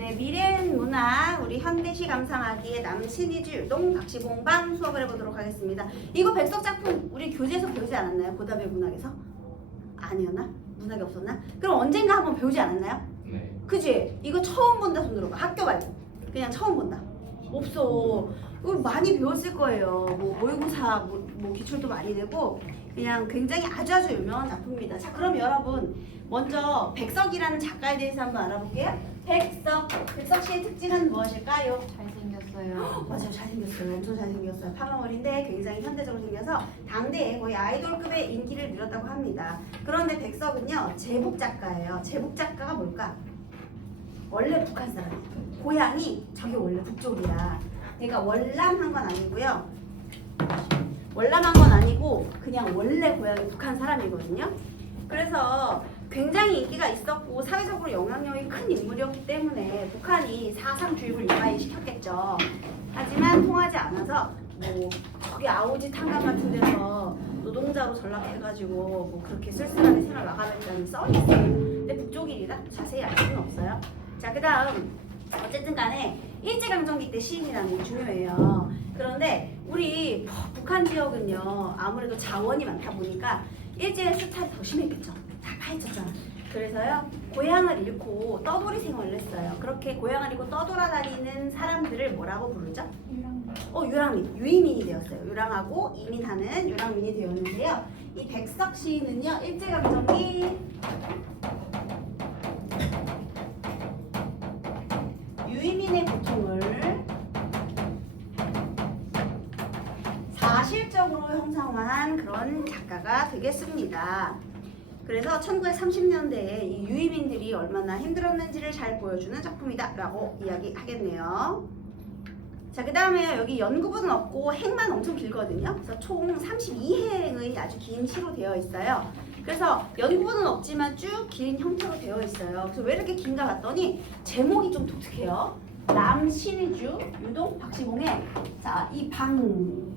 네, 미래문화 우리 현대시 감상하기의 남신이주 유동 박시봉방 수업을 해보도록 하겠습니다. 이거 백석 작품 우리 교재에서 배우지 않았나요? 고다배 문학에서? 아니었나? 문학이 없었나? 그럼 언젠가 한번 배우지 않았나요? 네. 그지? 이거 처음 본다 손 들어봐. 학교 말고 그냥 처음 본다. 없어. 이거 많이 배웠을 거예요. 뭐 모의고사 뭐 기출도 많이 되고 그냥 굉장히 아주 유명한 작품입니다. 자, 그럼 여러분 먼저 백석이라는 작가에 대해서 한번 알아볼게요. 백석 씨의 특징은 무엇일까요? 잘생겼어요. 맞아요, 잘생겼어요. 엄청 잘생겼어요. 파마머리인데 굉장히 현대적으로 생겨서 당대에 거의 아이돌급의 인기를 누렸다고 합니다. 그런데 백석은요 제복 작가예요. 제복 작가가 뭘까? 원래 북한 사람. 고향이 저기 원래 북쪽이야. 그러니까 월남한 건 아니고요. 월남한 건 아니고 그냥 원래 고향이 북한 사람이거든요. 그래서 굉장히 인기가 있었고 사회적으로 영향력이 큰 인물이었기 때문에 북한이 사상 주입을 이마시켰겠죠. 하지만 통하지 않아서 뭐 거기 아오지 탄감 같은 데서 노동자로 전락해가지고 뭐 그렇게 쓸쓸하게 생활 나가겠다는 썰이 있어요. 근데 북쪽이라 자세히 알 수는 없어요. 자, 그 다음 어쨌든 간에 일제강점기 때 시인이라는 게 중요해요. 그런데 우리 북한 지역은요 아무래도 자원이 많다 보니까 일제의 수탈이 더 심했겠죠. 다 파헤쳤잖아. 그래서요 고향을 잃고 떠돌이 생활을 했어요. 그렇게 고향을 잃고 떠돌아다니는 사람들을 뭐라고 부르죠? 유랑민, 유이민이 되었어요. 유랑하고 이민하는 유랑민이 되었는데요. 이 백석 시인은요 일제강점기 유이민의 고통을 사실적으로 형상화한 그런 작가가 되겠습니다. 그래서 1930년대에 이 유이민들이 얼마나 힘들었는지를 잘 보여주는 작품이다 라고 이야기하겠네요. 자, 그 다음에 여기 연구분은 없고 행만 엄청 길거든요. 그래서 총 32행의 아주 긴 시로 되어 있어요. 그래서 연구분은 없지만 쭉 긴 형태로 되어 있어요. 그래서 왜 이렇게 긴가 봤더니 제목이 좀 독특해요. 남신이주 유동 박시봉의 자, 이 방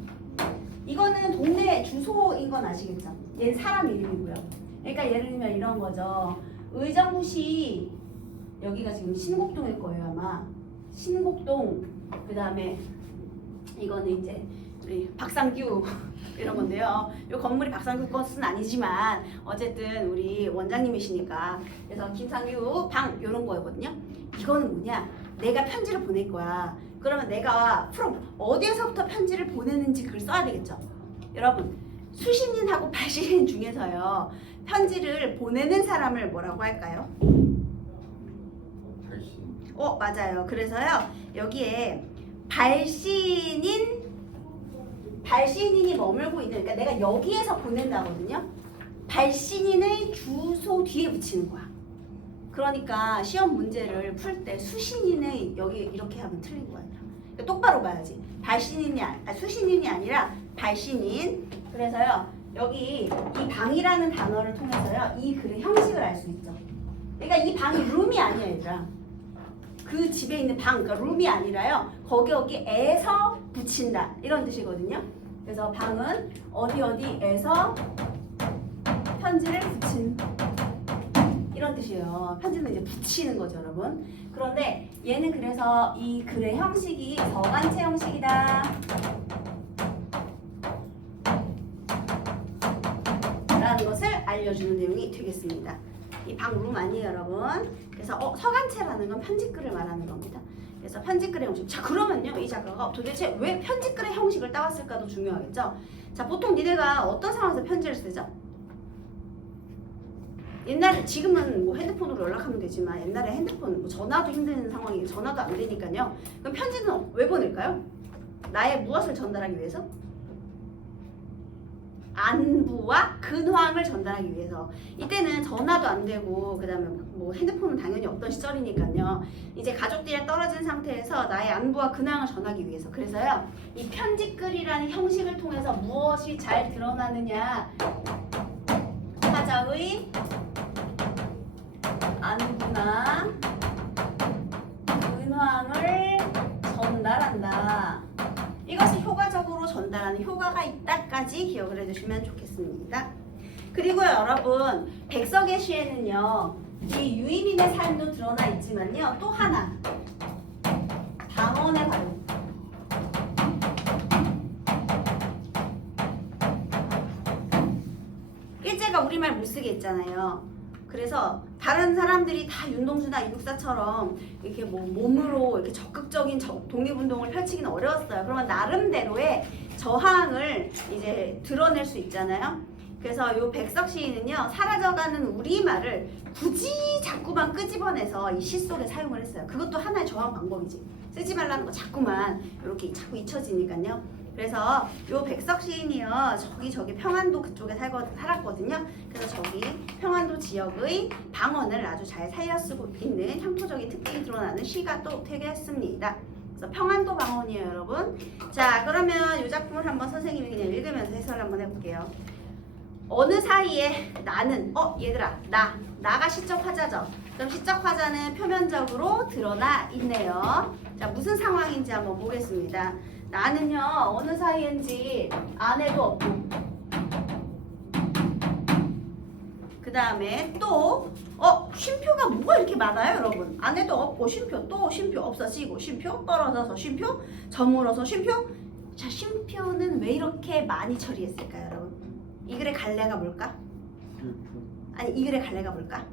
이거는 동네 주소인 건 아시겠죠? 얘는 사람 이름이고요. 그러니까 예를 들면 이런 거죠. 의정부시 여기가 지금 신곡동일 거예요 아마. 신곡동 그 다음에 이거는 이제 우리 박상규 이런 건데요. 이 건물이 박상규 것은 아니지만 어쨌든 우리 원장님이시니까 그래서 김상규 방 이런 거거든요. 이거는 뭐냐? 내가 편지를 보낼 거야. 그러면 내가 어디에서부터 편지를 보내는지 글 써야 되겠죠. 여러분 수신인하고 발신인 중에서요 편지를 보내는 사람을 뭐라고 할까요? 발신. 맞아요. 그래서요 여기에 발신인이 머물고 있는, 그러니까 내가 여기에서 보낸다거든요. 발신인의 주소 뒤에 붙이는 거야. 그러니까 시험 문제를 풀 때 수신인의 여기 이렇게 하면 틀린 거야. 그러니까 똑바로 봐야지. 수신인이 아니라 발신인. 그래서요 여기 이 방이라는 단어를 통해서요 이 글의 형식을 알 수 있죠. 그러니까 이 방이 룸이 아니야 얘들아. 그 집에 있는 방, 그러니까 룸이 아니라요 거기에서 붙인다 이런 뜻이거든요. 그래서 방은 어디에서 편지를 붙인 이런 뜻이에요. 편지는 이제 붙이는 거죠 여러분. 그런데 얘는 그래서 이 글의 형식이 서간체 형식이다 라는 것을 알려주는 내용이 되겠습니다. 이 방룸 아니에요 여러분. 그래서 서간체라는 건 편지글을 말하는 겁니다. 그래서 편지글의 형식. 자, 그러면요 이 작가가 도대체 왜 편지글의 형식을 따왔을까도 중요하겠죠. 자, 보통 니네가 어떤 상황에서 편지를 쓰죠? 옛날에, 지금은 뭐 핸드폰으로 연락하면 되지만 옛날에 핸드폰 뭐 전화도 힘든 상황이고 전화도 안 되니까요. 그럼 편지는 왜 보낼까요? 나의 무엇을 전달하기 위해서? 안부와 근황을 전달하기 위해서. 이때는 전화도 안 되고 그 다음에 뭐 핸드폰은 당연히 없던 시절이니까요. 이제 가족들이랑 떨어진 상태에서 나의 안부와 근황을 전하기 위해서. 그래서요 이 편지글이라는 형식을 통해서 무엇이 잘 드러나느냐, 타자의 안부나 근황을 전달한다. 이것을 효과적으로 전달하는 효과가 있다까지 기억을 해주시면 좋겠습니다. 그리고 여러분 백석의 시에는요 이 유의민의 삶도 드러나 있지만요. 또 하나 방언의 발음. 일제가 우리말 못 쓰게 했잖아요. 그래서 다른 사람들이 다 윤동주나 이국사처럼 이렇게 뭐 몸으로 이렇게 적극적인 독립운동을 펼치기는 어려웠어요. 그러면 나름대로의 저항을 이제 드러낼 수 있잖아요. 그래서 요 백석 시인은요, 사라져가는 우리말을 굳이 자꾸만 끄집어내서 이 시 속에 사용을 했어요. 그것도 하나의 저항 방법이지. 쓰지 말라는 거 자꾸만 이렇게 자꾸 잊혀지니까요. 그래서 요 백석 시인이요, 저기 평안도 그쪽에 살았거든요. 그래서 저기 평안도 지역의 방언을 아주 잘 살려 쓰고 있는 향토적인 특징이 드러나는 시가 또 되겠습니다. 그래서 평안도 방언이에요, 여러분. 자, 그러면 이 작품을 한번 선생님이 그냥 읽으면서 해설을 한번 해볼게요. 어느 사이에 나는, 얘들아, 나가 시적 화자죠. 그럼 시적 화자는 표면적으로 드러나 있네요. 자, 무슨 상황인지 한번 보겠습니다. 나는요, 어느 사이인지 안에도 없고, 그 다음에 또 쉼표가 뭐가 이렇게 많아요, 여러분? 안에도 없고, 쉼표, 또 쉼표 없어지고, 쉼표 떨어져서 쉼표, 저물어서 쉼표. 자, 쉼표는 왜 이렇게 많이 처리했을까요, 여러분? 이 글의 갈래가 뭘까? 아니, 이 글의 갈래가 뭘까?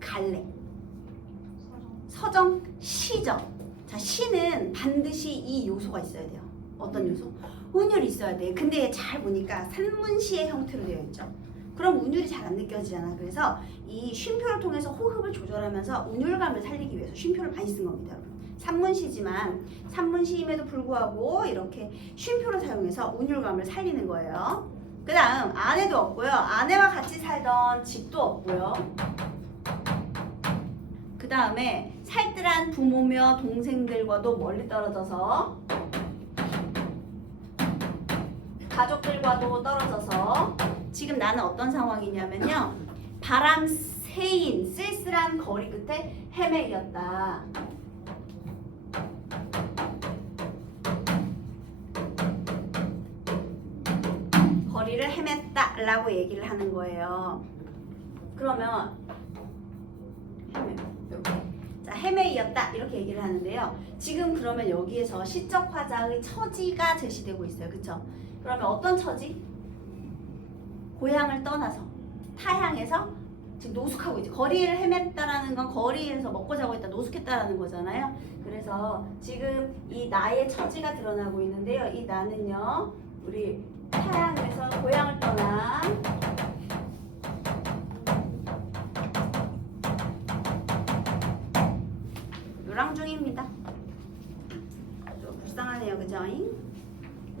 갈래. 서정, 시정. 자, 시는 반드시 이 요소가 있어야 돼요. 어떤 요소? 운율이 있어야 돼. 근데 잘 보니까 산문시의 형태로 되어 있죠. 그럼 운율이 잘 안 느껴지잖아. 그래서 이 쉼표를 통해서 호흡을 조절하면서 운율감을 살리기 위해서 쉼표를 많이 쓴 겁니다. 산문시지만 산문시임에도 불구하고 이렇게 쉼표를 사용해서 운율감을 살리는 거예요. 그 다음 아내도 없고요. 아내와 같이 살던 집도 없고요. 그 다음에 살뜰한 부모며 동생들과도 멀리 떨어져서 가족들과도 떨어져서 지금 나는 어떤 상황이냐면요. 바람 새인 쓸쓸한 거리 끝에 헤매였다. 거리를 헤맸다라고 얘기를 하는 거예요. 그러면 헤매이었다 이렇게 얘기를 하는데요. 지금 그러면 여기에서 시적 화자의 처지가 제시되고 있어요. 그렇죠? 그러면 어떤 처지? 고향을 떠나서 타향해서 지금 노숙하고 있죠. 거리를 헤맸다라는 건 거리에서 먹고 자고 있다, 노숙했다라는 거잖아요. 그래서 지금 이 나의 처지가 드러나고 있는데요. 이 나는요, 우리 타향에서 고향을 떠난 요랑중입니다. 좀 불쌍하네요, 그죠?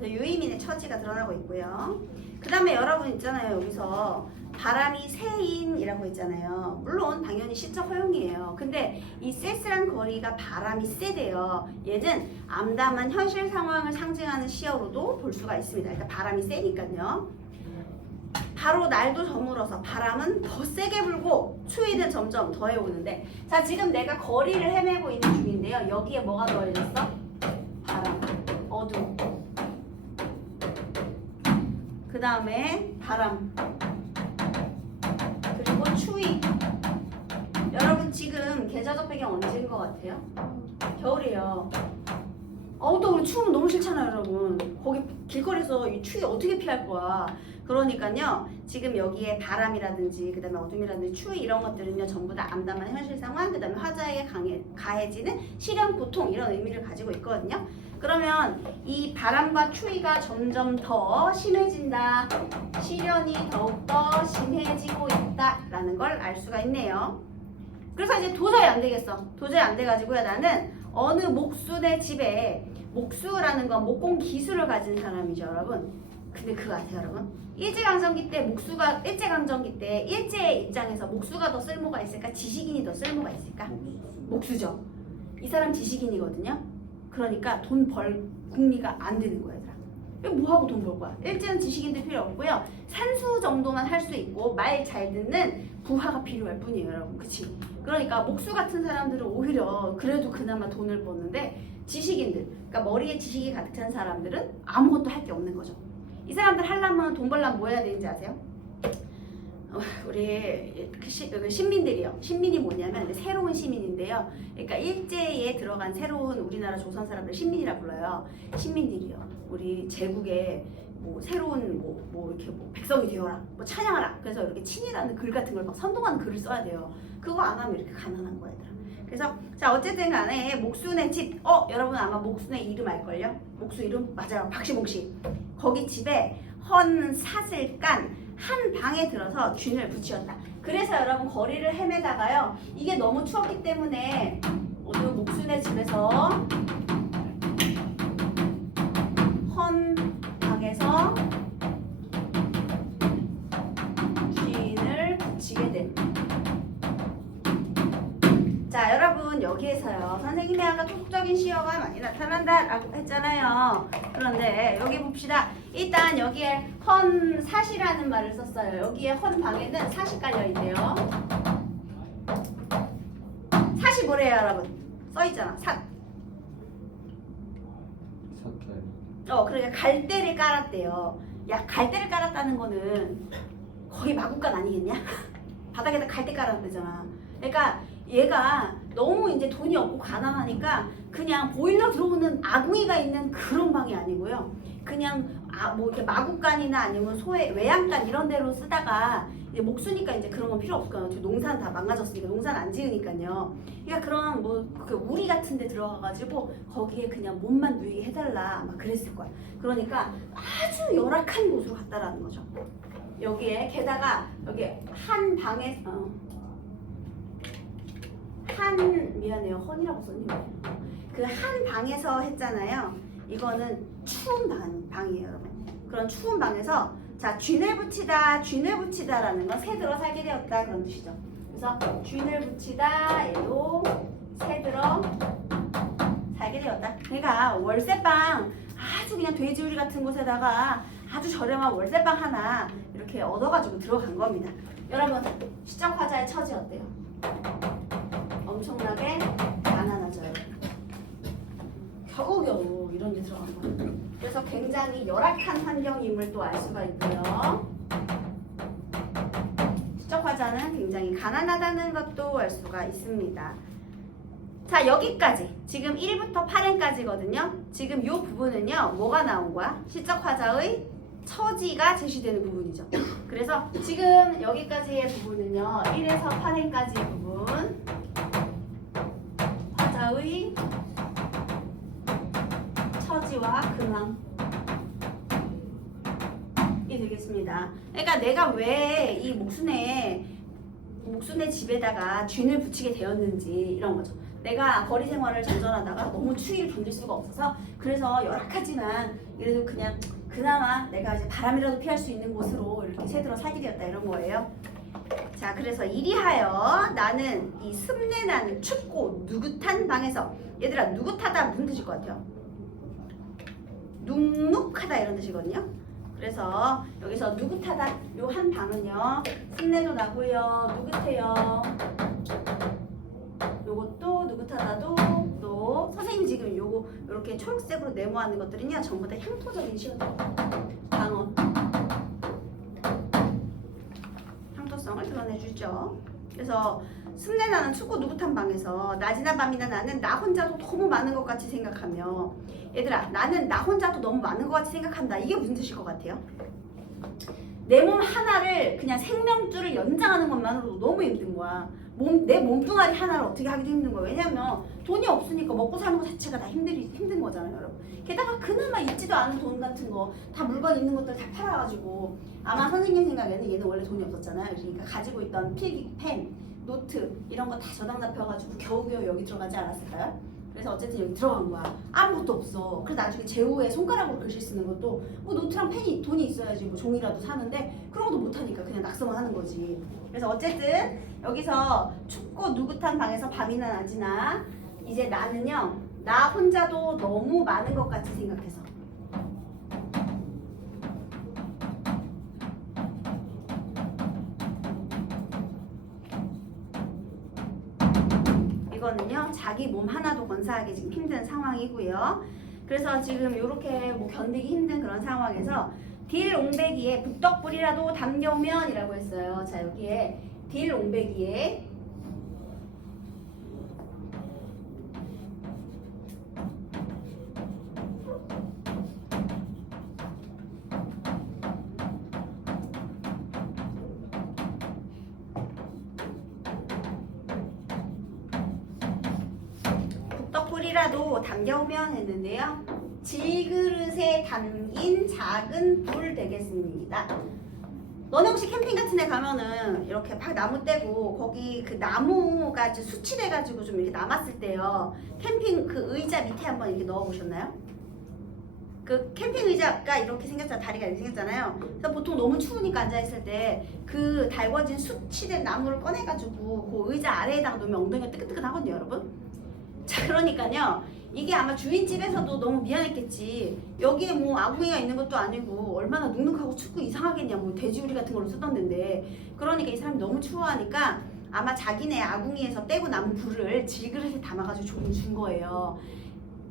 유의민의 처지가 드러나고 있고요. 그 다음에 여러분 있잖아요. 여기서 바람이 새인이라고 했잖아요. 물론 당연히 시적 허용이에요. 근데 이 쓸쓸한 거리가 바람이 세대요. 얘는 암담한 현실 상황을 상징하는 시어로도 볼 수가 있습니다. 일단 바람이 세니까요. 바로 날도 저물어서 바람은 더 세게 불고 추위는 점점 더해오는데, 자, 지금 내가 거리를 헤매고 있는 중인데요. 여기에 뭐가 더해졌어? 바람, 어둠, 그 다음에 바람, 그리고 추위. 여러분 지금 계절적 배경 언제인 것 같아요? 겨울이에요. 또 추우면 너무 싫잖아요, 여러분. 거기 길거리에서 이 추위 어떻게 피할 거야? 그러니까요, 지금 여기에 바람이라든지 그 다음에 어둠이라든지 추위 이런 것들은요, 전부 다 암담한 현실 상황, 그 다음에 화자에게 가해지는 시련, 고통 이런 의미를 가지고 있거든요. 그러면 이 바람과 추위가 점점 더 심해진다, 시련이 더욱더 심해지고 있다라는 걸 알 수가 있네요. 그래서 이제 도저히 안 되겠어. 도저히 안 돼가지고요, 나는 어느 목수네 집에, 목수라는 건 목공 기술을 가진 사람이죠, 여러분. 근데 그거 아세요, 여러분? 일제강점기 때 일제강점기 때 일제의 입장에서 목수가 더 쓸모가 있을까? 지식인이 더 쓸모가 있을까? 목수죠. 이 사람 지식인이거든요. 그러니까 돈 벌 궁리가 안 되는 거야, 얘들아. 뭐하고 돈 벌 거야? 일제는 지식인들 필요 없고요. 산수 정도만 할 수 있고 말 잘 듣는 부하가 필요할 뿐이에요, 여러분. 그치? 그러니까 목수 같은 사람들은 오히려 그래도 그나마 돈을 버는데, 지식인들, 그러니까 머리에 지식이 가득 찬 사람들은 아무것도 할 게 없는 거죠. 이 사람들 하려면, 돈 벌려면 뭐 해야 되는지 아세요? 우리 신민들이요. 신민이 뭐냐면 새로운 시민인데요. 그러니까 일제에 들어간 새로운 우리나라 조선 사람들 신민이라 불러요. 신민들이요. 우리 제국에 뭐 새로운 뭐 이렇게 뭐 백성이 되어라, 뭐 찬양하라. 그래서 이렇게 친이라는 글 같은 걸 막 선동하는 글을 써야 돼요. 그거 안 하면 이렇게 가난한 거야, 얘들아. 그래서 자 어쨌든 간에 목순의 집, 여러분 아마 목순의 이름 알걸요? 목수 이름 맞아요. 박시봉 씨. 거기 집에 헌 삿을 깐 한 방에 들어서 쥔을 붙이었다. 그래서 여러분 거리를 헤매다가요. 이게 너무 추웠기 때문에 어느 목순의 집에서 헌 방에서 쥔을 붙이게 된. 자 여러분 여기에서요 선생님이 아까 토속적인 시어가 많이 나타난다 라고 했잖아요. 그런데 여기 봅시다. 일단 여기에 헌 삿이라는 말을 썼어요. 여기에 헌 방에는 삿이 깔려있네요. 삿이 뭐래요 여러분? 써있잖아. 삿. 그러니까 갈대를 깔았대요. 야 갈대를 깔았다는 거는 거의 마구간 아니겠냐? 바닥에다 갈대 깔았대잖아. 그러니까 얘가 너무 이제 돈이 없고 가난하니까 그냥 보일러 들어오는 아궁이가 있는 그런 방이 아니고요. 그냥 뭐 이렇게 마구간이나 아니면 외양간 이런 데로 쓰다가 이제 목수니까 이제 그런 건 필요 없을 거예요. 농사는 다 망가졌으니까 농사는 안 지으니까요. 그러니까 그런 뭐 그 우리 같은 데 들어가가지고 거기에 그냥 몸만 누이게 해달라 막 그랬을 거야. 그러니까 아주 열악한 곳으로 갔다라는 거죠. 여기에 게다가 여기 한 방에 미안해요. 헌이라고 썼니? 그 한 방에서 했잖아요. 이거는 추운 방이에요, 여러분. 그런 추운 방에서 자 쥔을 붙이다라는 건 새 들어 살게 되었다 그런 뜻이죠. 그래서 쥔을 붙이다 얘도 새 들어 살게 되었다. 그러니까 월세방 아주 그냥 돼지우리 같은 곳에다가 아주 저렴한 월세방 하나 이렇게 얻어가지고 들어간 겁니다. 여러분 시적 화자의 처지 어때요? 엄청나게 가난하죠. 겨우겨우 이런 데 들어간 거예요. 그래서 굉장히 열악한 환경임을 또 알 수가 있고요. 시적 화자는 굉장히 가난하다는 것도 알 수가 있습니다. 자 여기까지 지금 1부터 8행까지거든요. 지금 이 부분은요 뭐가 나온 거야? 시적 화자의 처지가 제시되는 부분이죠. 그래서 지금 여기까지의 부분은요 1에서 8행까지의 부분 화자의 처지와 근황이 되겠습니다. 그러니까 내가 왜 이 목순의 집에다가 쥔을 붙이게 되었는지 이런 거죠. 내가 거리 생활을 전전하다가 너무 추위를 견딜 수가 없어서 그래서 열악하지만 그래도 그냥 그나마 내가 이제 바람이라도 피할 수 있는 곳으로 이렇게 새들어 살게 되었다 이런 거예요. 자 그래서 이리하여 나는 이 습내나는 춥고 누긋한 방에서 얘들아 누긋하다 무슨 뜻일 것 같아요? 눅눅하다 이런 뜻이거든요. 그래서 여기서 누긋하다 요 한 방은요 습내도 나고요 누긋해요. 요것도 누긋하다도 또 선생님 지금 요거 이렇게 초록색으로 네모하는 것들은요 전부 다 향토적인 시어들 방어 향토성을 드러내주죠. 그래서 습내나는 춥고 누긋한 방에서 낮이나 밤이나 나는 나 혼자도 너무 많은 것 같이 생각하며 얘들아 나는 나 혼자도 너무 많은 것 같이 생각한다. 이게 무슨 뜻일 것 같아요? 내 몸 하나를 그냥 생명줄을 연장하는 것만으로도 너무 힘든 거야. 내 몸뚱아리 하나를 어떻게 하기도 힘든 거예요. 왜냐면 돈이 없으니까 먹고 사는 것 자체가 다 힘든 거잖아요, 여러분. 게다가 그나마 있지도 않은 돈 같은 거, 다 물건 있는 것들 다 팔아가지고 아마 선생님 생각에는 얘는 원래 돈이 없었잖아요. 그러니까 가지고 있던 필기, 펜, 노트 이런 거 다 저당 잡혀가지고 겨우겨우 여기 들어가지 않았을까요? 그래서 어쨌든 여기 들어간 거야. 아무것도 없어. 그래서 나중에 제후에 손가락으로 글씨 쓰는 것도 뭐 노트랑 펜이 돈이 있어야지 뭐 종이라도 사는데 그런 것도 못하니까 그냥 낙서만 하는 거지. 그래서 어쨌든 여기서 춥고 누긋한 방에서 밤이나 낮이나 이제 나는요 나 혼자도 너무 많은 것 같이 생각해서 이거는요 자기 몸 하나도 건사하기 지금 힘든 상황이고요. 그래서 지금 이렇게 뭐 견디기 힘든 그런 상황에서 딜옹배기에 북덕불이라도 담겨오면이라고 했어요. 자, 여기에 딜옹배기에 북덕불이라도 담겨오면 했는데요. 질그릇에 담긴 작은 불 되겠습니다. 너네 혹시 캠핑 같은 데 가면은 이렇게 막 나무 떼고 거기 그 나무가 이제 수치돼가지고 좀 이렇게 남았을 때요. 캠핑 그 의자 밑에 한번 이렇게 넣어 보셨나요? 그 캠핑 의자가 이렇게 생겼잖아요. 다리가 이렇게 생겼잖아요. 그래서 보통 너무 추우니까 앉아있을 때 그 달궈진 수치된 나무를 꺼내가지고 그 의자 아래에다가 놓으면 엉덩이가 뜨끈뜨끈하거든요, 여러분. 자, 그러니까요. 이게 아마 주인집에서도 너무 미안했겠지. 여기에 뭐 아궁이가 있는 것도 아니고 얼마나 눅눅하고 춥고 이상하겠냐. 뭐 돼지우리 같은 걸로 쓰던 데인데. 그러니까 이 사람이 너무 추워하니까 아마 자기네 아궁이에서 떼고 남은 불을 질그릇에 담아가지고 조금 준 거예요.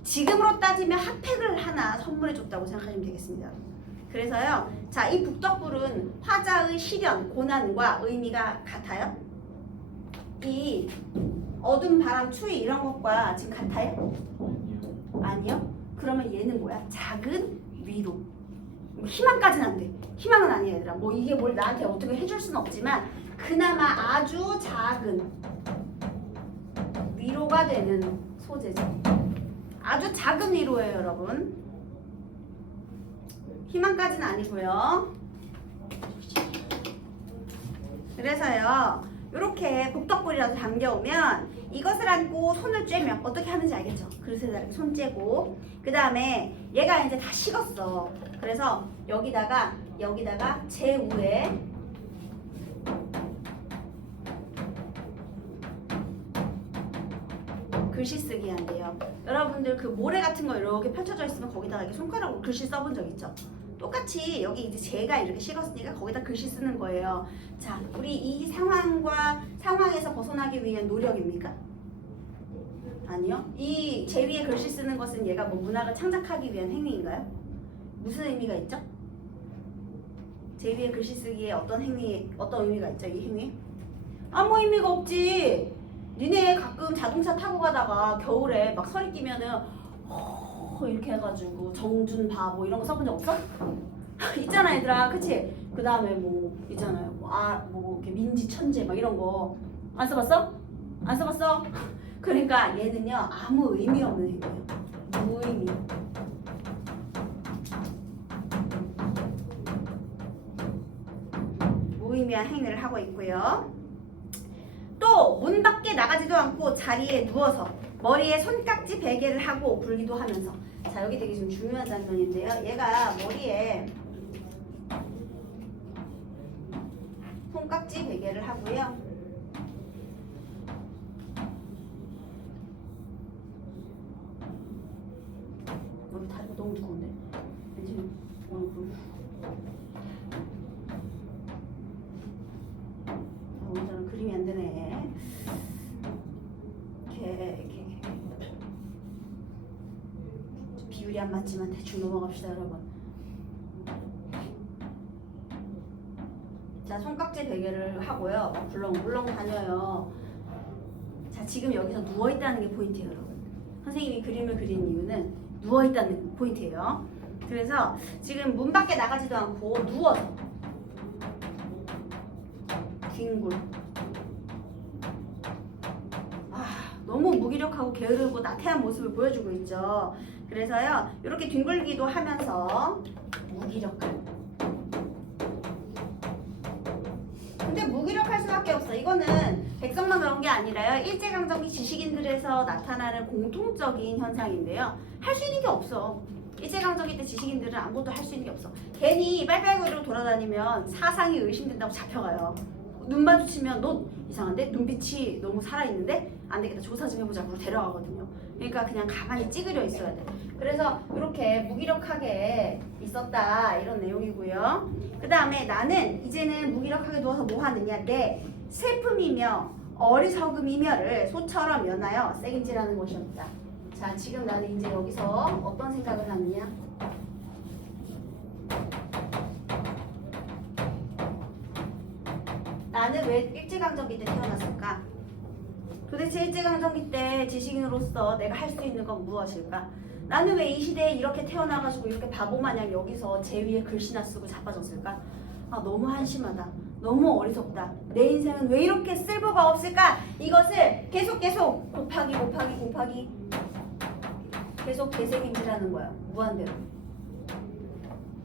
지금으로 따지면 핫팩을 하나 선물해 줬다고 생각하시면 되겠습니다. 그래서요. 자, 이 북덕불은 화자의 시련, 고난과 의미가 같아요. 이 어둠, 바람, 추위 이런 것과 지금 같아요? 아니요? 그러면 얘는 뭐야? 작은 위로. 희망까지는 안 돼. 희망은 아니야, 얘들아. 뭐 이게 뭘 나한테 어떻게 해줄 수는 없지만 그나마 아주 작은 위로가 되는 소재죠. 아주 작은 위로예요, 여러분. 희망까지는 아니고요. 그래서요. 이렇게 북덕불이라도 담겨오면 이것을 안고 손을 쬐면 어떻게 하는지 알겠죠? 그릇에다 이렇게 손 쬐고 그 다음에 얘가 이제 다 식었어. 그래서 여기다가 제 위에 글씨 쓰기 한대요. 여러분들 그 모래 같은 거 이렇게 펼쳐져 있으면 거기다가 이렇게 손가락으로 글씨 써본 적 있죠? 똑같이 여기 이제 제가 이렇게 식었으니까 거기다 글씨 쓰는 거예요. 자, 우리 이 상황에서 벗어나기 위한 노력입니까? 아니요. 이 제 위에 글씨 쓰는 것은 얘가 뭐 문학을 창작하기 위한 행위인가요? 무슨 의미가 있죠? 제 위에 글씨 쓰기에 어떤 의미가 있죠? 이 행위? 아무 의미가 없지. 니네 가끔 자동차 타고 가다가 겨울에 막 설이 끼면은 이렇게 해가지고 정준 바보 이런 거 써본 적 없어? 있잖아, 얘들아. 그치? 그 다음에 뭐 있잖아요. 뭐 이렇게 민지 천재 막 이런 거 안 써봤어? 안 써봤어? 그러니까 얘는요 아무 의미 없는 행위예요. 무의미. 무의미한 행위를 하고 있고요. 또 문 밖에 나가지도 않고 자리에 누워서 머리에 손깍지 베개를 하고 불기도 하면서. 자, 여기 되게 좀 중요한 장면인데요. 얘가 머리에 손깍지 베개를 하고요. 여기 다리가 너무 두꺼운데? 왠지 오늘 오늘은 그림이 안 되네. 이렇게. 비율이 안 맞지만 대충 넘어갑시다, 여러분. 자, 손깍지 베개를 하고요. 물렁물렁 다녀요. 자, 지금 여기서 누워있다는 게 포인트예요, 여러분. 선생님이 그림을 그린 이유는 누워있다는 포인트예요. 그래서 지금 문 밖에 나가지도 않고 누워서 뒹굴. 너무 무기력하고 게으르고 나태한 모습을 보여주고 있죠. 그래서요, 이렇게 뒹굴기도 하면서 무기력한. 근데 무기력할 수밖에 없어. 이거는 백성만 그런 게 아니라요. 일제강점기 지식인들에서 나타나는 공통적인 현상인데요. 할 수 있는 게 없어. 일제강점기 때 지식인들은 아무것도 할 수 있는 게 없어. 괜히 빨빨거리로 돌아다니면 사상이 의심된다고 잡혀가요. 눈 마주치면 너 이상한데? 눈빛이 너무 살아있는데? 안 되겠다. 조사 좀 해보자. 그러고 데려가거든요. 그러니까 그냥 가만히 찌그려 있어야 돼. 그래서 이렇게 무기력하게 있었다. 이런 내용이고요. 그 다음에 나는 이제는 무기력하게 누워서 뭐 하느냐? 내 슬픔이며 어리석음이며를 소처럼 연하여 새김질하는 것이었다. 자, 지금 나는 이제 여기서 어떤 생각을 하느냐? 나는 왜 일제강점기 때 태어났을까? 도대체 일제강점기 때 지식인으로서 내가 할 수 있는 건 무엇일까? 나는 왜 이 시대에 이렇게 태어나가지고 이렇게 바보마냥 여기서 제 위에 글씨나 쓰고 자빠졌을까? 아, 너무 한심하다. 너무 어리석다. 내 인생은 왜 이렇게 쓸모가 없을까? 이것을 계속 곱하기 계속 되새김질하는 거야. 무한대로.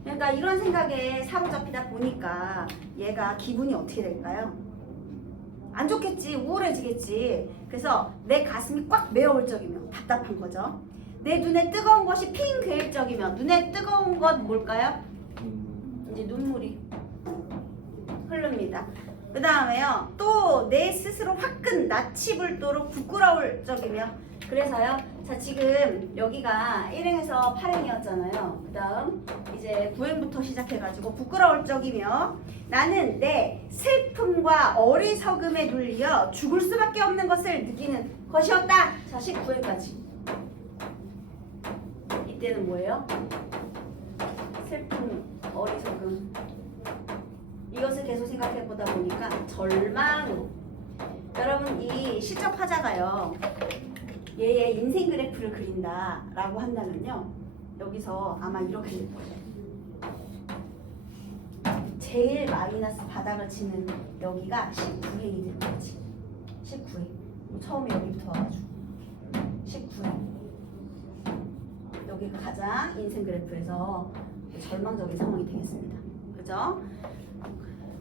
그러니까 이런 생각에 사로잡히다 보니까 얘가 기분이 어떻게 될까요? 안 좋겠지. 우울해지겠지. 그래서 내 가슴이 꽉 메어올 적이면 답답한 거죠. 내 눈에 뜨거운 것이 핑 괴일 적이면 눈에 뜨거운 것 뭘까요? 이제 눈물이 흐릅니다. 그 다음에요. 또 내 스스로 화끈 나치불도록 부끄러울 적이며 그래서요. 자 지금 여기가 1행에서 8행이었잖아요. 그 다음 이제 9행부터 시작해가지고 부끄러울 적이며 나는 내 슬픔과 어리석음에 눌려 죽을 수밖에 없는 것을 느끼는 것이었다. 자 19행까지 이때는 뭐예요? 슬픔, 어리석음 이것을 계속 생각해보다 보니까 절망으로 여러분 이 시적 화자가요 얘의 인생 그래프를 그린다 라고 한다면요 여기서 아마 이렇게 될 거예요. 제일 마이너스 바닥을 치는 여기가 19회이 되는 거지. 19회 처음에 여기부터 와가지고 19회 여기가 가장 인생 그래프에서 절망적인 상황이 되겠습니다. 그죠?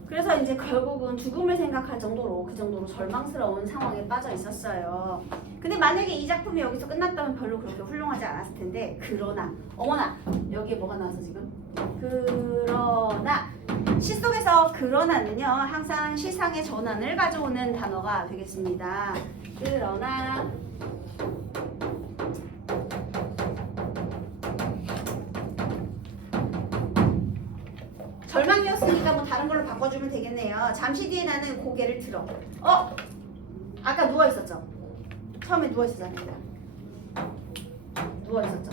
그래서 이제 결국은 죽음을 생각할 정도로 그 정도로 절망스러운 상황에 빠져 있었어요. 근데 만약에 이 작품이 여기서 끝났다면 별로 그렇게 훌륭하지 않았을 텐데 그러나 어머나 여기에 뭐가 나와서 지금 그러나 시 속에서 그러나는요 항상 시상의 전환을 가져오는 단어가 되겠습니다. 그러나 절망이었으니까 뭐 다른 걸로 바꿔주면 되겠네요. 잠시 뒤에 나는 고개를 들어. 아까 누워 있었죠? 처음에 누워 있었잖아요. 누워 있었죠.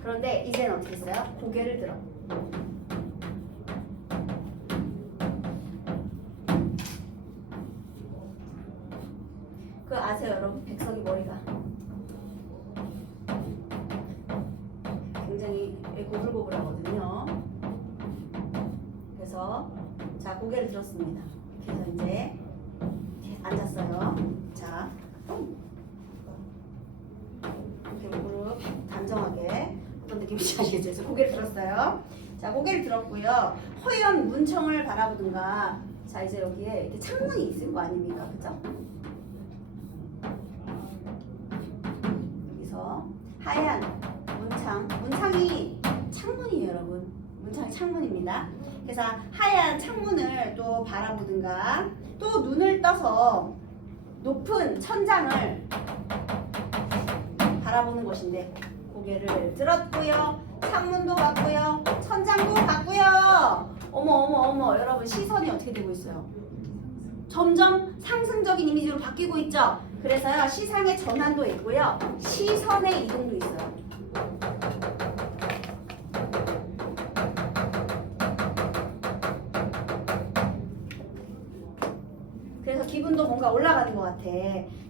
그런데 이제는 어떻게 했어요? 고개를 들어. 그 아세요, 여러분? 백석이 머리가 굉장히 고불고불하거든요. 그래서 자 고개를 들었습니다. 그래서 이제 앉았어요. 자 이렇게 무릎 단정하게 어떤 느낌인지 아시겠죠? 그래서 고개를 들었어요. 자 고개를 들었고요. 허연 문청을 바라보든가 자 이제 여기에 이렇게 창문이 있을 거 아닙니까? 그죠? 여기서 하얀 문창이 창문이에요, 여러분. 문창이 창문입니다. 그래서 하얀 창문을 또 바라보든가 또 눈을 떠서 높은 천장을 바라보는 것인데 고개를 들었고요. 창문도 봤고요. 천장도 봤고요. 어머 여러분 시선이 어떻게 되고 있어요? 점점 상승적인 이미지로 바뀌고 있죠. 그래서요 시상의 전환도 있고요. 시선의 이동도 있어요. 그래서 기분도 뭔가 올라가는 것 같아.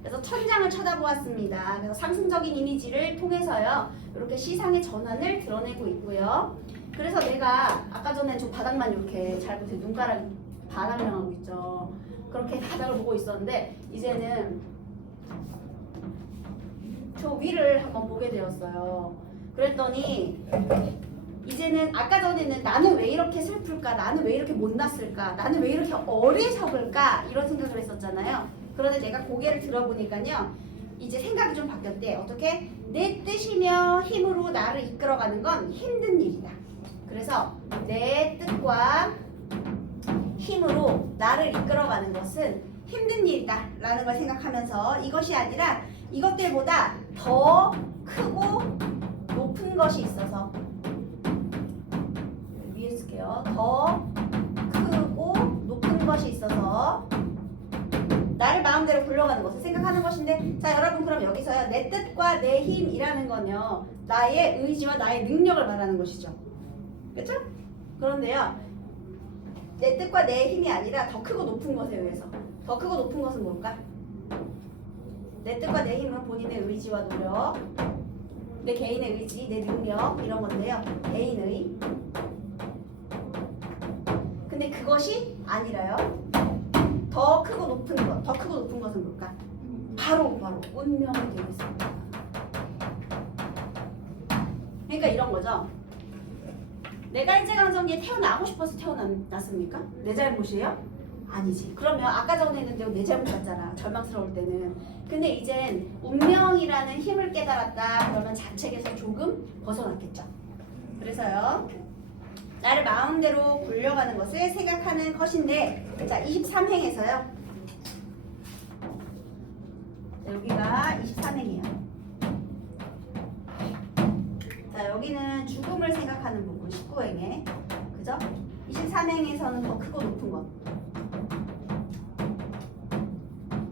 그래서 천장을 쳐다보았습니다. 그래서 상승적인 이미지를 통해서요. 이렇게 시상의 전환을 드러내고 있고요. 그래서 내가 아까 전에 좀 바닥만 이렇게 잘 보세요. 눈가락이 바닥을 향하고 있죠. 그렇게 바닥을 보고 있었는데 이제는 저 위를 한번 보게 되었어요. 그랬더니 이제는 아까 전에는 나는 왜 이렇게 슬플까? 나는 왜 이렇게 못났을까? 나는 왜 이렇게 어리석을까? 이런 생각을 했었잖아요. 그런데 내가 고개를 들어보니까요. 이제 생각이 좀 바뀌었대. 어떻게? 내 뜻이며 힘으로 나를 이끌어가는 건 힘든 일이다. 그래서 내 뜻과 힘으로 나를 이끌어가는 것은 힘든 일이다 라는 걸 생각하면서 이것이 아니라 이것들보다 더 크고 높은 것이 있어서 위에 쓸게요. 더 크고 높은 것이 있어서 나를 마음대로 굴러가는 것을 생각하는 것인데 자 여러분 그럼 여기서요 내 뜻과 내 힘이라는 건요 나의 의지와 나의 능력을 말하는 것이죠. 그렇죠? 그런데요 내 뜻과 내 힘이 아니라 더 크고 높은 것에 의해서. 더 크고 높은 것은 뭘까? 내 뜻과 내 힘은 본인의 의지와 노력, 내 개인의 의지, 내 능력 이런 건데요. 개인의. 근데 그것이 아니라요. 더 크고 높은 것, 더 크고 높은 것은 뭘까? 바로 운명이 되겠습니다. 그러니까 이런 거죠. 내가 일제강점기에 태어나고 싶어서 태어났습니까? 내 잘못이에요? 아니지. 그러면 아까 전에 했는데 내 잘못 같잖아. 절망스러울 때는. 근데 이젠 운명이라는 힘을 깨달았다. 그러면 자책에서 조금 벗어났겠죠. 그래서요. 나를 마음대로 굴려가는 것을 생각하는 것인데, 자 23행에서요. 여기가 23행이에요. 자 여기는 죽음을 생각하는 부분 19행에, 그죠? 23행에서는 더 크고 높은 것.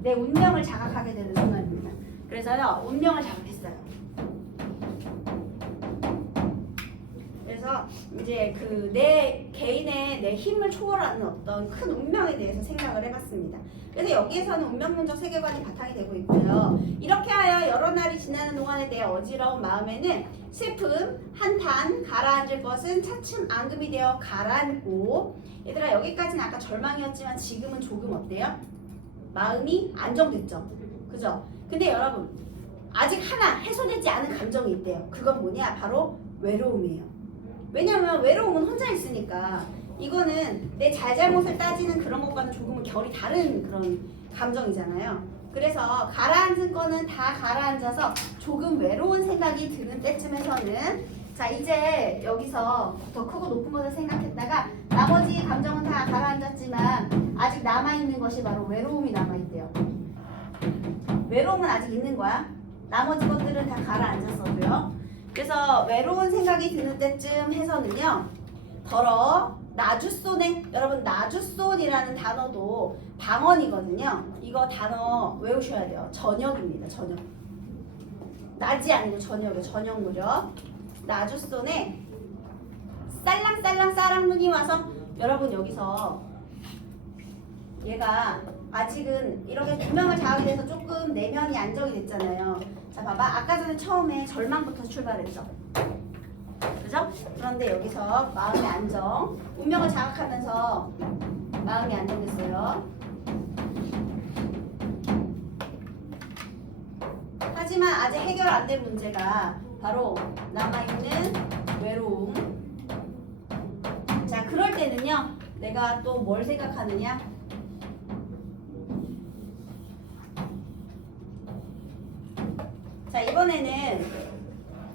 내 운명을 자각하게 되는 순간입니다. 그래서요 운명을 자각했어요. 그래서 이제 그 내 개인의 내 힘을 초월하는 어떤 큰 운명에 대해서 생각을 해봤습니다. 그래서 여기에서는 운명론적 세계관이 바탕이 되고 있고요. 이렇게 하여 여러 날이 지나는 동안에 대해 어지러운 마음에는 슬픔, 한탄, 가라앉을 것은 차츰 앙금이 되어 가라앉고, 얘들아 여기까지는 아까 절망이었지만 지금은 조금 어때요? 마음이 안정됐죠. 그죠? 근데 여러분 아직 하나 해소되지 않은 감정이 있대요. 그건 뭐냐? 바로 외로움이에요. 왜냐면 외로움은 혼자 있으니까 이거는 내 잘잘못을 따지는 그런 것과는 조금은 결이 다른 그런 감정이잖아요. 그래서 가라앉은 거는 다 가라앉아서 조금 외로운 생각이 드는 때쯤에서는, 자 이제 여기서 더 크고 높은 것을 생각했다가 나머지 감정은 다 가라앉았지만 아직 남아있는 것이 바로 외로움이 남아있대요. 외로움은 아직 있는 거야. 나머지 것들은 다 가라앉았어도요. 그래서 외로운 생각이 드는 때쯤 해서는요, 더러 나주손에, 여러분 나주손이라는 단어도 방언이거든요. 이거 단어 외우셔야 돼요. 저녁입니다. 저녁. 낮이 아니고 저녁이에요. 저녁 무렵. 나주손에 쌀랑쌀랑 싸랑눈이 와서, 여러분 여기서 얘가 아직은 이렇게 두명을 자하게 돼서 조금 내면이 안정이 됐잖아요. 자 봐봐, 아까 전에 처음에 절망부터 출발했죠. 그죠? 그런데 여기서 마음의 안정, 운명을 자각하면서 마음이 안정됐어요. 하지만 아직 해결 안 된 문제가 바로 남아있는 외로움. 자 그럴 때는요, 내가 또 뭘 생각하느냐? 자 이번에는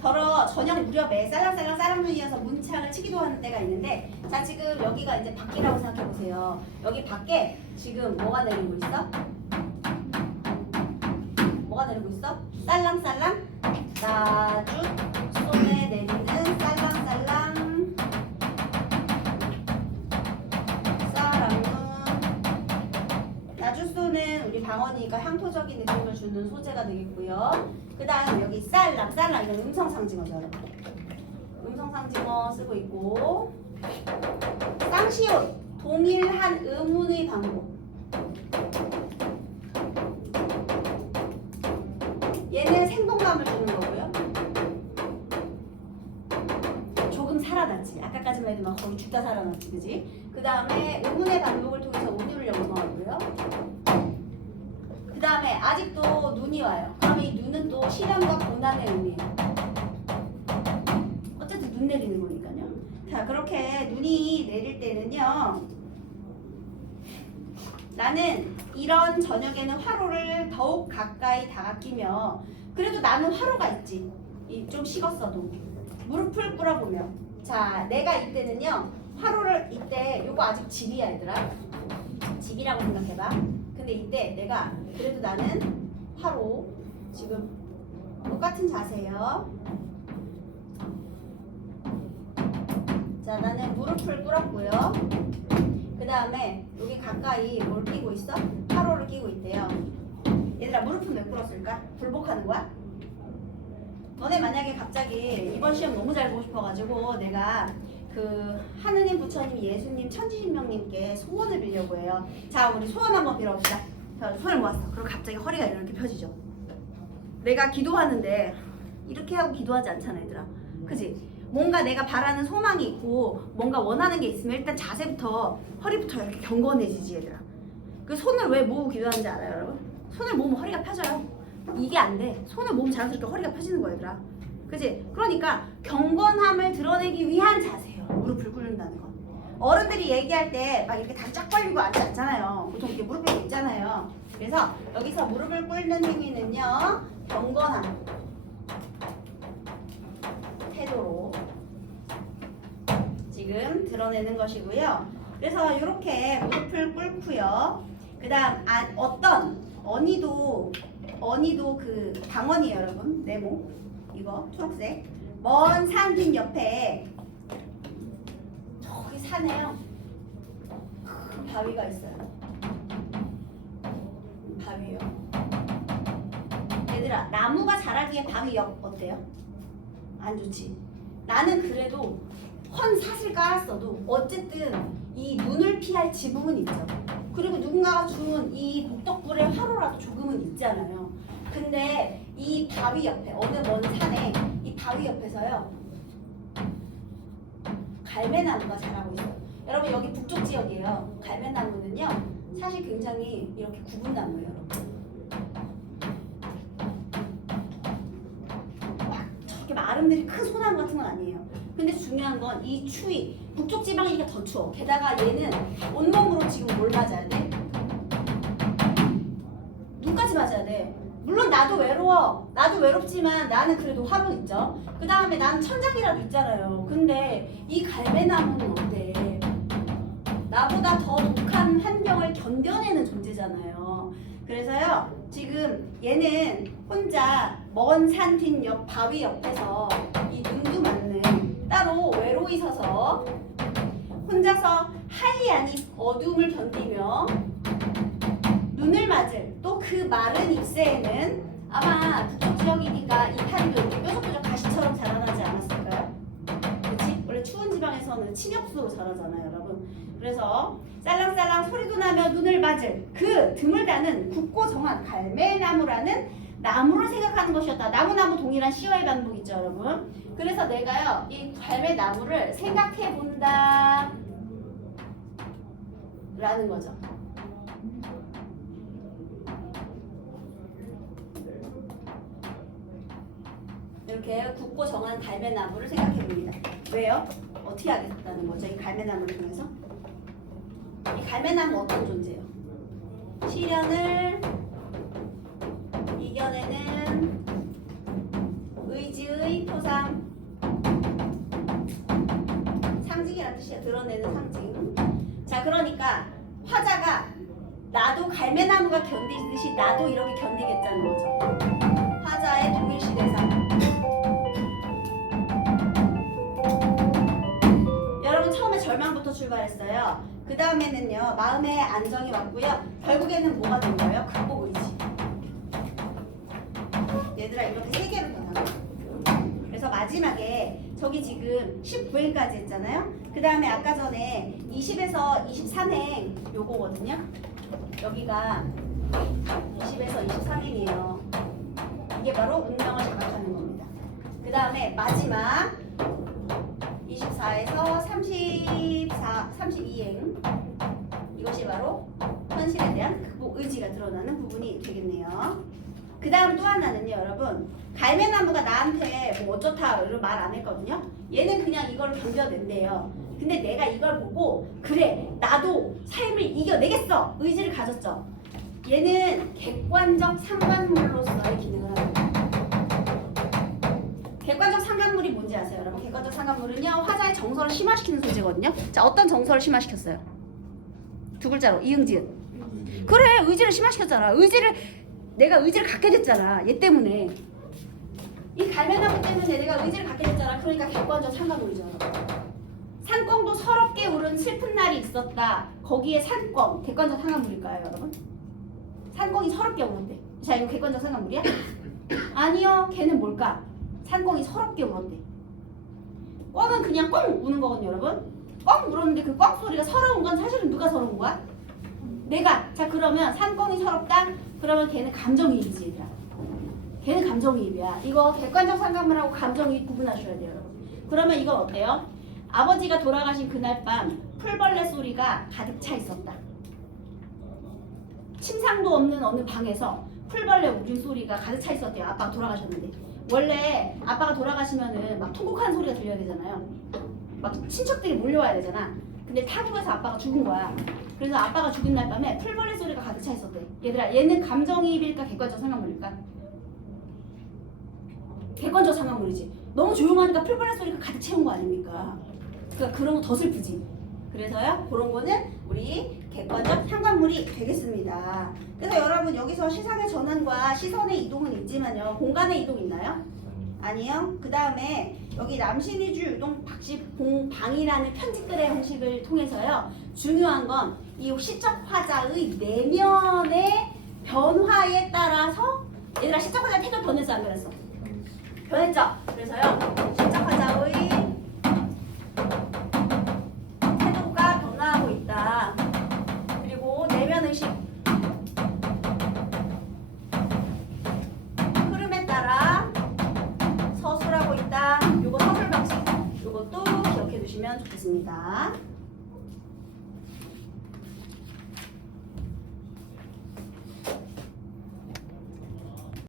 더러 저녁 무렵에 쌀랑쌀랑 싸랑눈이어서 문창을 치기도 하는 때가 있는데, 자 지금 여기가 이제 밖이라고 생각해 보세요. 여기 밖에 지금 뭐가 내리고 있어? 뭐가 내리고 있어? 쌀랑쌀랑 나주 손에 내리는 쌀랑쌀랑 싸랑눈. 나주소는 우리 방언이니까 향토적인 느낌을 주는 소재가 되겠고요. 그 다음 여기 쌀랑 이건 음성상징어죠. 여러분. 음성상징어 쓰고 있고, 쌍시옷 동일한 의문의 반복. 얘는 생동감을 주는 거고요. 조금 살아났지. 아까까지만 해도 막 거의 죽다 살아났지, 그지? 그 다음에 의문의 반복을 통해서 오류를 연구하고요. 그 다음에 아직도 눈이 와요. 그러면 이 눈은 또 시련과 고난의 의미예요. 어쨌든 눈 내리는 거니까요. 자 그렇게 눈이 내릴 때는요, 나는 이런 저녁에는 화로를 더욱 가까이 다가끼며, 그래도 나는 화로가 있지. 좀 식었어도 무릎을 꿇어보며. 자 내가 이때는요, 화로를 이때 요거 아직 집이야 얘들아. 집이라고 생각해봐. 근데 이때 내가 그래도 나는 화로, 지금 똑같은 자세예요. 자 나는 무릎을 꿇었고요. 그 다음에 여기 가까이 뭘 끼고 있어? 화로를 끼고 있대요. 얘들아 무릎은 왜 꿇었을까? 불복하는 거야? 너네 만약에 갑자기 이번 시험 너무 잘 보고 싶어가지고 내가 그 하느님, 부처님, 예수님, 천지신명님께 소원을 빌려고 해요. 자, 우리 소원 한번 빌어봅시다. 자, 손을 모았어. 그럼 갑자기 허리가 이렇게 펴지죠. 내가 기도하는데 이렇게 하고 기도하지 않잖아, 얘들아. 그지? 뭔가 내가 바라는 소망이 있고 뭔가 원하는 게 있으면 일단 자세부터 허리부터 이렇게 경건해지지, 얘들아. 그 손을 왜 모으고 기도하는지 알아요, 여러분? 손을 모으면 허리가 펴져요. 이게 안 돼. 손을 모으면 자연스럽게 허리가 펴지는 거야, 얘들아. 그지? 그러니까 경건함을 드러내기 위한 자세예요. 무릎을 꿇는다는 건. 어른들이 얘기할 때 막 이렇게 다리 쫙 벌리고 앉지 않잖아요. 보통 이렇게 무릎 꿇고 있잖아요. 그래서 여기서 무릎을 꿇는 행위는요, 경건함 태도로 지금 드러내는 것이고요. 그래서 이렇게 무릎을 꿇고요. 그 다음 어떤 어니도 그 방언이에요, 여러분. 네모 이거 초록색 먼 산 뒷 옆에 저기 산에요. 큰 바위가 있어요. 바위요. 얘들아, 나무가 자라기에 바위 옆 어때요? 안 좋지. 나는 그래도 헌 삿을 깔았어도 어쨌든 이 눈을 피할 지붕은 있죠. 그리고 누군가가 준 이 복덕불의 화로라도 조금은 있잖아요. 근데 이 바위 옆에 어느 먼 산에 이 바위 옆에서요 갈매나무가 자라고 있어요. 여러분 여기 북쪽 지역이에요. 갈매나무는요 사실 굉장히 이렇게 굽은 나무예요, 여러분. 막 저렇게 마름들이 큰 소나무 같은 건 아니에요. 근데 중요한 건 이 추위, 북쪽 지방이니까 더 추워. 게다가 얘는 온몸으로 지금 뭘 맞아야 돼? 눈까지 맞아야 돼. 물론 나도 외로워. 나도 외롭지만 나는 그래도 화로 있죠. 그 다음에 난 천장이라도 있잖아요. 근데 이 갈매나무는 어때? 나보다 더 독한 환경을 견뎌내는 존재잖아요. 그래서요 지금 얘는 혼자 먼 산 뒷 옆 바위 옆에서 이 눈도 맞는 따로 외로이 서서 혼자서 하이하니 어둠을 견디며 눈을 맞을 또 그 마른 잎새에는 아마 북쪽 지역이니까 이 파리도 이렇게 뾰족뾰족 가시처럼 자라나지 않았을까요? 그렇지? 원래 추운 지방에서는 침엽수로 자라잖아요, 여러분. 그래서 쌀랑쌀랑 소리도 나며 눈을 맞을 그 드물다는 굵고 정한 갈매나무라는 나무를 생각하는 것이었다. 나무나무 동일한 시와의 반복 있죠, 여러분. 그래서 내가요 이 갈매나무를 생각해 본다 라는 거죠. 이렇게 굵고 정한 갈매나무를 생각해 봅니다. 왜요? 어떻게 하겠다는 거죠? 이 갈매나무를 통해서 이 갈매나무 어떤 존재예요? 시련을 이겨내는 의지의 표상, 상징이라는 뜻이야. 드러내는 상징. 자, 그러니까 화자가 나도 갈매나무가 견디듯이 나도 이렇게 견디겠다는 거죠. 화자의 동일시 대상. 여러분 처음에 절망부터 출발했어요. 그 다음에는요 마음의 안정이 왔고요. 결국에는 뭐가 된 거예요? 극복 의지. 얘들아 이렇게 세 개로 변하고. 그래서 마지막에 저기 지금 19행까지 했잖아요. 그 다음에 아까 전에 20에서 23행 요거거든요. 여기가 20에서 23행이에요. 이게 바로 운명을 자각하는 겁니다. 그 다음에 마지막 24에서 32행 이것이 바로 현실에 대한 극복 의지가 드러나는 부분이 되겠네요. 그 다음 또 하나는요, 여러분. 갈매나무가 나한테 뭐 어쩌다 이런 말 안 했거든요. 얘는 그냥 이걸 견뎌낸대요. 근데 내가 이걸 보고 그래 나도 삶을 이겨내겠어 의지를 가졌죠. 얘는 객관적 상관물로서의 기능을 합니다. 객관적 상관물이 뭔지 아세요, 여러분? 객관적 상관물은요 화자의 정서를 심화시키는 소재거든요. 자, 어떤 정서를 심화시켰어요? 두 글자로 이응지은. 그래, 의지를 심화시켰잖아. 내가 의지를 갖게 됐잖아. 얘 때문에. 이 갈매나무 때문에 내가 의지를 갖게 됐잖아. 그러니까 객관적 상관물이죠. 산꿩도 서럽게 울은 슬픈 날이 있었다. 거기에 산꿩 객관적 상관물일까요, 여러분? 산꿩이 서럽게 울었대. 자, 이거 객관적 상관물이야? 아니요. 걔는 뭘까? 산꿩이 서럽게 울었대. 꿩은 그냥 꿩 우는 거거든요, 여러분. 꿩 물었는데 그 꿩 소리가 서러운 건 사실은 누가 서러운 거야? 내가. 자, 그러면 산꿩이 서럽다? 그러면 걔는 감정이입이지, 얘들아. 걔는 감정이입이야. 이거 객관적 상관물하고 감정이입 구분하셔야 돼요, 여러분. 그러면 이건 어때요? 아버지가 돌아가신 그날 밤 풀벌레 소리가 가득 차 있었다. 침상도 없는 어느 방에서 풀벌레 울음 소리가 가득 차 있었대요. 아빠가 돌아가셨는데. 원래 아빠가 돌아가시면은 막 통곡하는 소리가 들려야 되잖아요. 막 친척들이 몰려와야 되잖아. 근데 타국에서 아빠가 죽은 거야. 그래서 아빠가 죽은 날 밤에 풀벌레 소리가 가득 차 있었대. 얘들아, 얘는 감정이입일까 객관적 상관물일까? 객관적 상관물이지. 너무 조용하니까 풀벌레 소리가 가득 채운 거 아닙니까? 그러니까 그런 거 더 슬프지. 그래서요, 그런 거는 우리 객관적 상관물이 되겠습니다. 그래서 여러분 여기서 시상의 전환과 시선의 이동은 있지만요, 공간의 이동 있나요? 아니요. 그 다음에 여기 남신이주 유동 박시봉방이라는 편집글의 형식을 통해서요, 중요한 건 이 시적 화자의 내면의 변화에 따라서, 얘들아 시적 화자 태도 변했어 안 변했어? 변했죠? 그래서요, 시적 화자의 태도가 변화하고 있다. 그리고 내면 의식 흐름에 따라 서술하고 있다. 요거 서술 방식, 요것도 기억해 두시면 좋겠습니다.